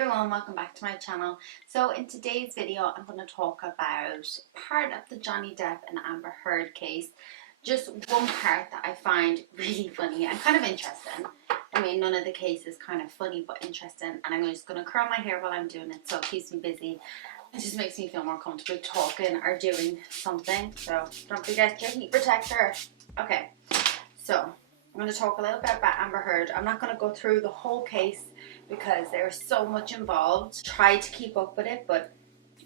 everyone, welcome back to my channel. So in today's video I'm going to talk about part of the Johnny Depp and Amber Heard case. Just one part that I find really funny and kind of interesting. I mean, none of the case is kind of funny but interesting, and I'm just going to curl my hair while I'm doing it so it keeps me busy. It just makes me feel more comfortable talking or doing something. So don't forget your heat protector. Okay, so I'm going to talk a little bit about Amber Heard. I'm not going to go through the whole case because there's so much involved. Try to keep up with it, but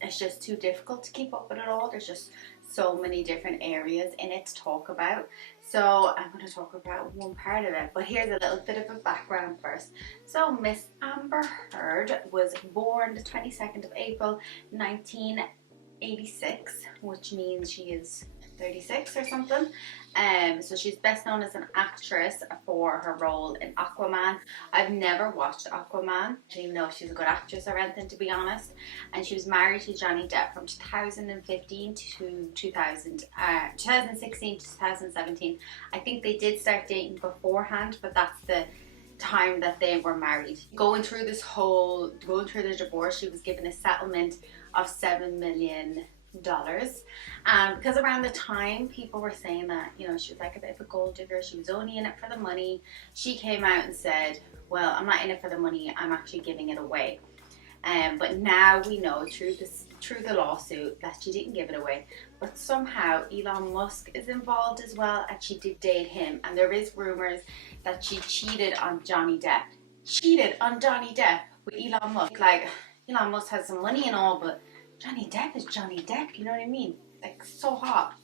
it's just too difficult to keep up with it all. There's just so many different areas in it to talk about. So I'm going to talk about one part of it, but here's a little bit of a background first. So Miss Amber Heard was born the 22nd of April 1986, which means she is 36 or something. So she's best known as an actress for her role in Aquaman. I've never watched Aquaman. I don't even know if she's a good actress or anything, to be honest. And she was married to Johnny Depp from 2015 to 2016 to 2017. I think they did start dating beforehand, but that's the time that they were married. Going through the divorce, she was given a settlement of $7 million. Because around the time people were saying that, you know, she was like a bit of a gold digger, she was only in it for the money, she came out and said, well, I'm not in it for the money, I'm actually giving it away. But now we know through the lawsuit that she didn't give it away, but somehow Elon Musk is involved as well, and she did date him, and there is rumors that she cheated on Johnny Depp with Elon Musk. Like, Elon Musk has some money and all, but Johnny Depp is Johnny Depp, you know what I mean? Like, so hot.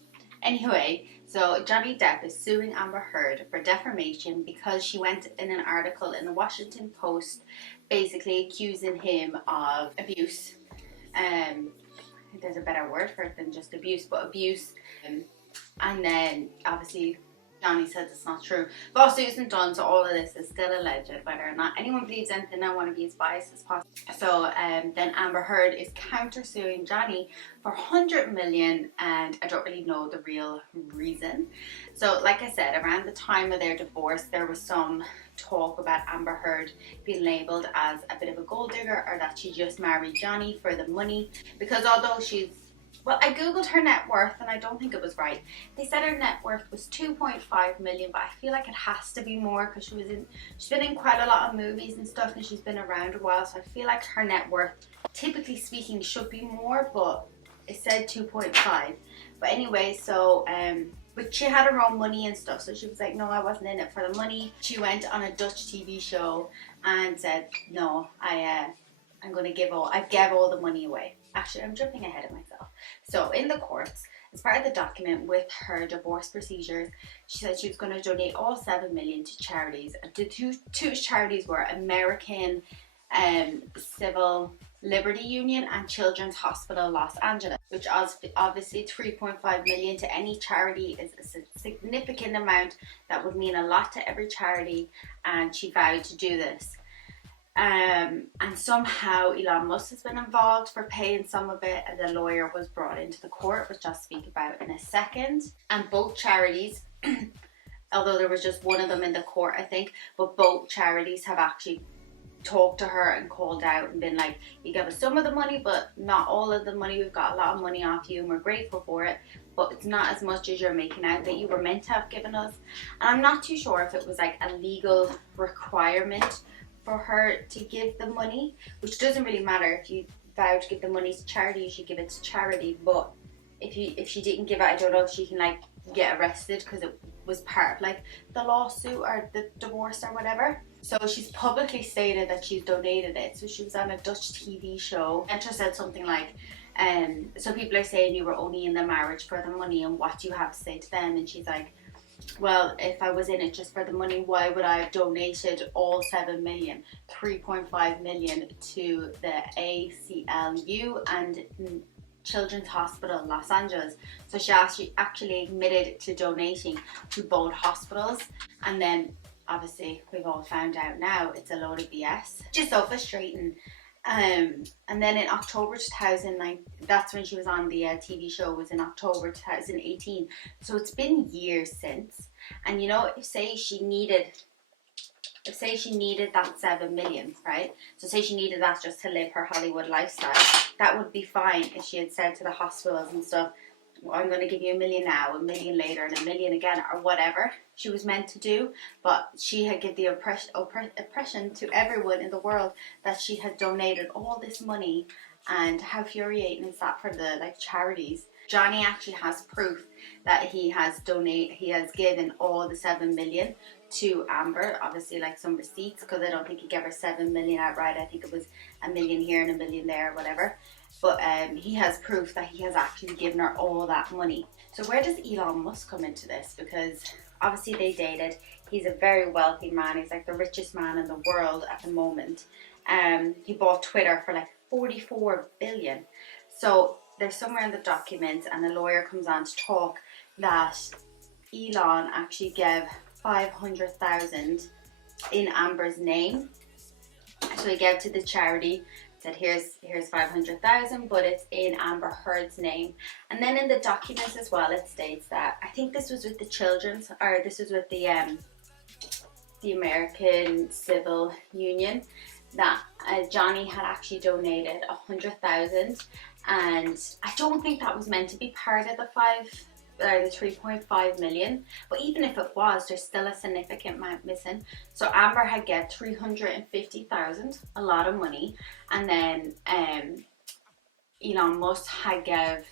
Anyway, so Johnny Depp is suing Amber Heard for defamation because she went in an article in the Washington Post basically accusing him of abuse. I think there's a better word for it than just abuse, but abuse. And then, obviously, Johnny says it's not true. Lawsuit isn't done, so all of this is still alleged. Whether or not anyone believes anything, I want to be as biased as possible. So then Amber Heard is countersuing Johnny for $100 million, and I don't really know the real reason. So like I said, around the time of their divorce, there was some talk about Amber Heard being labelled as a bit of a gold digger, or that she just married Johnny for the money, because although she's, well, I googled her net worth and I don't think it was right. They said her net worth was $2.5 million, but I feel like it has to be more because she's been in quite a lot of movies and stuff, and she's been around a while, so I feel like her net worth, typically speaking, should be more, but it said 2.5. But anyway, so but she had her own money and stuff, so she was like, no, I wasn't in it for the money. She went on a Dutch TV show and said, no, I gave all the money away. Actually, I'm jumping ahead of myself. So in the courts, as part of the document with her divorce procedures, she said she was going to donate all $7 million to charities. The two charities were American Civil Liberty Union and Children's Hospital Los Angeles, which obviously $3.5 million to any charity is a significant amount that would mean a lot to every charity, and she vowed to do this. And somehow Elon Musk has been involved for paying some of it, and the lawyer was brought into the court, which I'll speak about in a second. And both charities, although there was just one of them in the court, I think, but both charities have actually talked to her and called out and been like, you gave us some of the money, but not all of the money. We've got a lot of money off you and we're grateful for it, but it's not as much as you're making out that you were meant to have given us. And I'm not too sure if it was like a legal requirement for her to give the money, which doesn't really matter. If you vow to give the money to charity, you should give it to charity. But if she didn't give it, I don't know if she can like get arrested because it was part of like the lawsuit or the divorce or whatever. So she's publicly stated that she's donated it. So she was on a Dutch TV show, and she said something like, so people are saying you were only in the marriage for the money, and what do you have to say to them? And she's like, well, if I was in it just for the money, why would I have donated all $7 million, $3.5 million to the ACLU and Children's Hospital Los Angeles? So she actually admitted to donating to both hospitals, and then obviously we've all found out now it's a load of BS. Just so frustrating. And then in October 2009, that's when she was on the TV show, was in October 2018. So it's been years since. And you know, say she needed say she needed that 7 million, right? So say she needed that just to live her Hollywood lifestyle. That would be fine if she had said to the hospitals and stuff, well, I'm going to give you $1 million now, $1 million later, and $1 million again, or whatever she was meant to do. But she had given the oppression to everyone in the world that she had donated all this money. And how infuriating is that for the charities? Johnny actually has proof that he has given all the 7 million to Amber. Obviously, some receipts, because I don't think he gave her 7 million outright. I think it was $1 million here and $1 million there, or whatever. But he has proof that he has actually given her all that money. So where does Elon Musk come into this? Because obviously they dated. He's a very wealthy man. He's the richest man in the world at the moment. He bought Twitter for 44 billion. So there's somewhere in the documents, and the lawyer comes on to talk, that Elon actually gave 500,000 in Amber's name. So he gave to the charity, said here's 500,000, but it's in Amber Heard's name. And then in the documents as well, it states that, I think this was with the children's, or this was with the American Civil Union, that Johnny had actually donated 100,000, and I don't think that was meant to be part of the 3.5 million. But even if it was, there's still a significant amount missing. So Amber had get 350,000, a lot of money, and then Elon Musk had give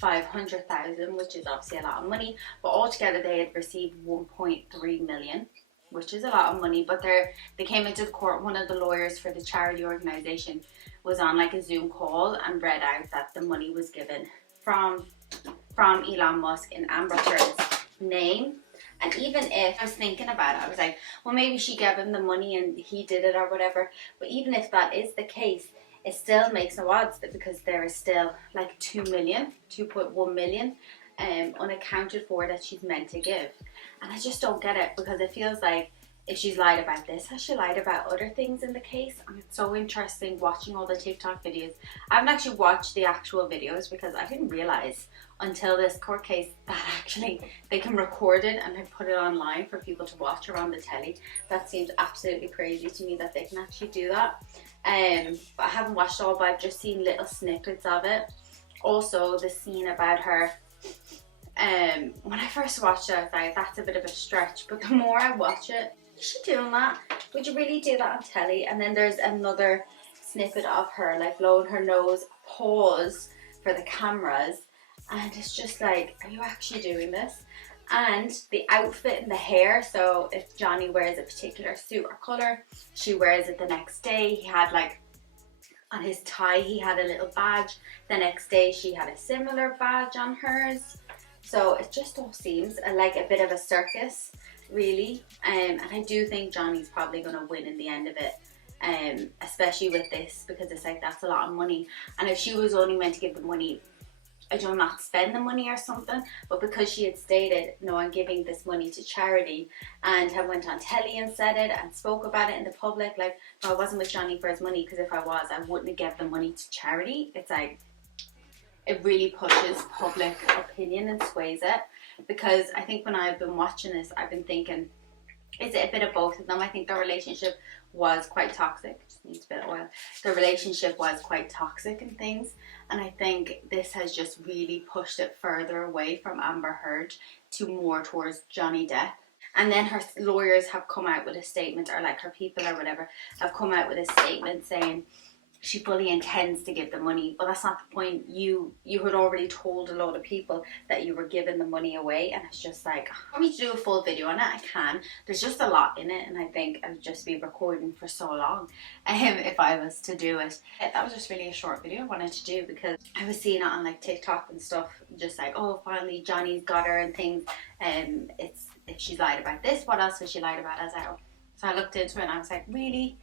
500,000, which is obviously a lot of money. But altogether, they had received 1.3 million. Which is a lot of money, but they came into the court. One of the lawyers for the charity organization was on a Zoom call and read out that the money was given from Elon Musk in Amber Heard's name. And even if I was thinking about it, I was like, well, maybe she gave him the money and he did it or whatever. But even if that is the case, it still makes no odds, because there is still 2.1 million unaccounted for that she's meant to give. And I just don't get it, because it feels like if she's lied about this, has she lied about other things in the case? And it's so interesting watching all the TikTok videos. I haven't actually watched the actual videos, because I didn't realize until this court case that actually they can record it and put it online for people to watch around the telly. That seems absolutely crazy to me, that they can actually do that. But I haven't watched all, but I've just seen little snippets of it. Also, the scene about her, when I first watched it, I was like, that's a bit of a stretch. But the more I watch it, is she doing that? Would you really do that on telly? And then there's another snippet of her blowing her nose, pause for the cameras, and it's just are you actually doing this? And the outfit and the hair, so if Johnny wears a particular suit or colour, she wears it the next day. He had on his tie, he had a little badge. The next day she had a similar badge on hers. So it just all seems like a bit of a circus, really. And I do think Johnny's probably going to win in the end of it, especially with this, because it's that's a lot of money. And if she was only meant to give the money, I do not spend the money or something, but because she had stated, no, I'm giving this money to charity, and had went on telly and said it and spoke about it in the public, no, I wasn't with Johnny for his money, because if I was, I wouldn't have given the money to charity. It's it really pushes public opinion and sways it, because I think when I've been watching this, I've been thinking, is it a bit of both of them? I think their relationship was quite toxic. Just needs a bit of oil. The relationship was quite toxic and things, and I think this has just really pushed it further away from Amber Heard to more towards Johnny Depp. And then her lawyers have come out with a statement, or her people or whatever have come out with a statement saying she fully intends to give the money. But that's not the point. You had already told a lot of people that you were giving the money away, and it's just for me to do a full video on it, I can. There's just a lot in it, and I think I would just be recording for so long if I was to do it. That was just really a short video I wanted to do, because I was seeing it on TikTok and stuff, just oh, finally Johnny's got her and things. If she's lied about this, what else has she lied about? So I looked into it and I was like, really?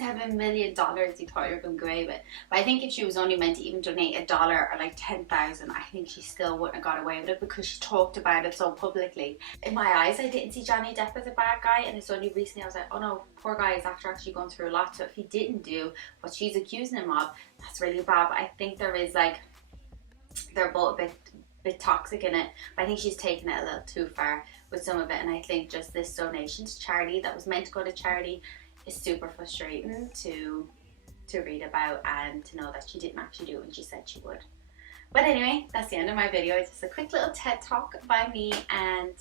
$7 million, you thought you were going to go away with. But I think if she was only meant to even donate $1 or 10,000, I think she still wouldn't have got away with it, because she talked about it so publicly. In my eyes, I didn't see Johnny Depp as a bad guy, and it's only recently I was like, oh no, poor guy is actually going through a lot. So if he didn't do what she's accusing him of, that's really bad. But I think there is they're both a bit bit toxic in it, but I think she's taken it a little too far with some of it. And I think just this donation to charity that was meant to go to charity is super frustrating to read about, and to know that she didn't actually do it when she said she would. But anyway, that's the end of my video. It's just a quick little TED talk by me, and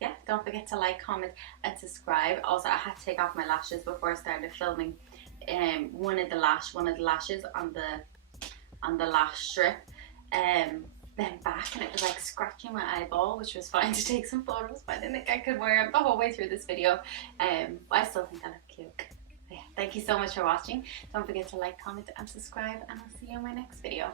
yeah, don't forget to like, comment and subscribe. Also, I had to take off my lashes before I started filming. One of the lashes on the lash strip bent back, and it was like scratching my eyeball, which was fine to take some photos, but I didn't think I could wear them the whole way through this video. But I still think I look cute. Yeah, thank you so much for watching. Don't forget to like, comment and subscribe, and I'll see you in my next video.